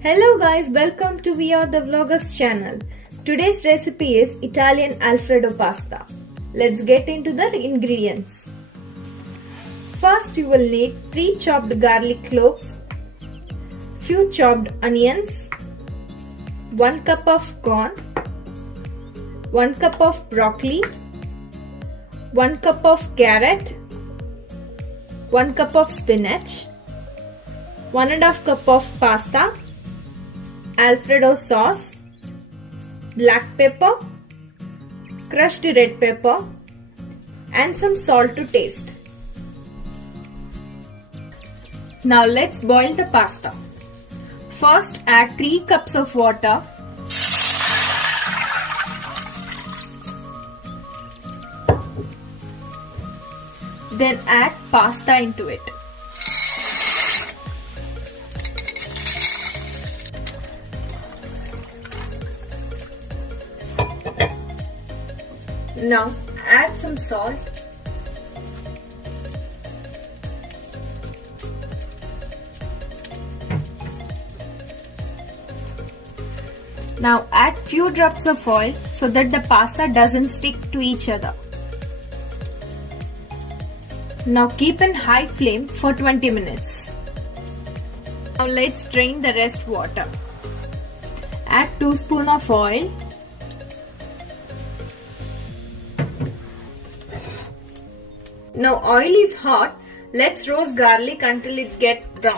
Hello guys, welcome to We Are the Vloggers channel. Today's recipe is Italian Alfredo pasta. Let's get into the ingredients. First you will need 3 chopped garlic cloves, few chopped onions, 1 cup of corn, 1 cup of broccoli, 1 cup of carrot, 1 cup of spinach, 1½ cup of pasta, Alfredo sauce, black pepper, crushed red pepper, and some salt to taste. Now let's boil the pasta. First add 3 cups of water. Then add pasta into it. Now add some salt. Now add few drops of oil so that the pasta doesn't stick to each other. Now keep in high flame for 20 minutes. Now let's drain the rest water. Add 2 spoons of oil. Now oil is hot. Let's roast garlic until it gets brown.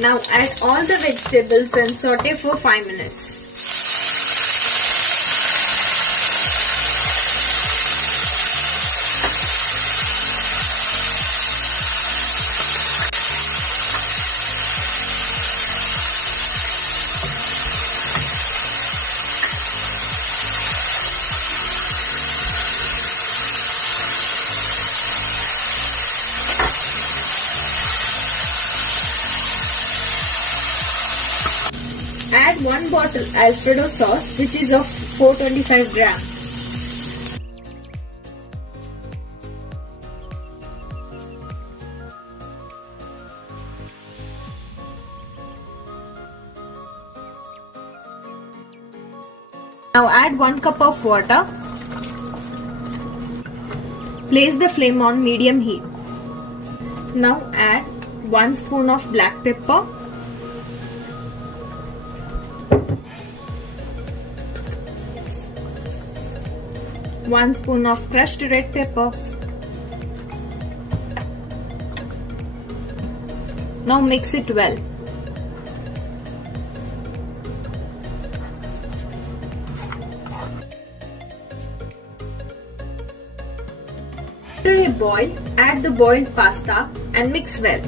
Now add all the vegetables and saute for 5 minutes. Add 1 bottle Alfredo sauce, which is of 425 grams. Now add 1 cup of water. Place the flame on medium heat. Now add 1 spoon of black pepper, 1 spoon of crushed red pepper. Now mix it well. After a boil, add the boiled pasta and mix well.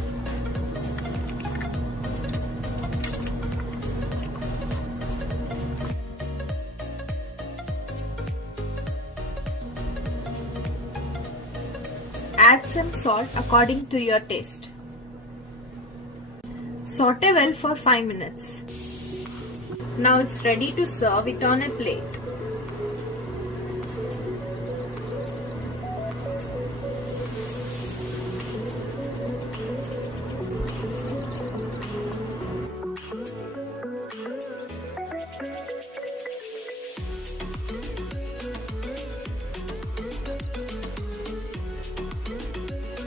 Add some salt according to your taste. Saute well for 5 minutes. Now it's ready to serve it on a plate.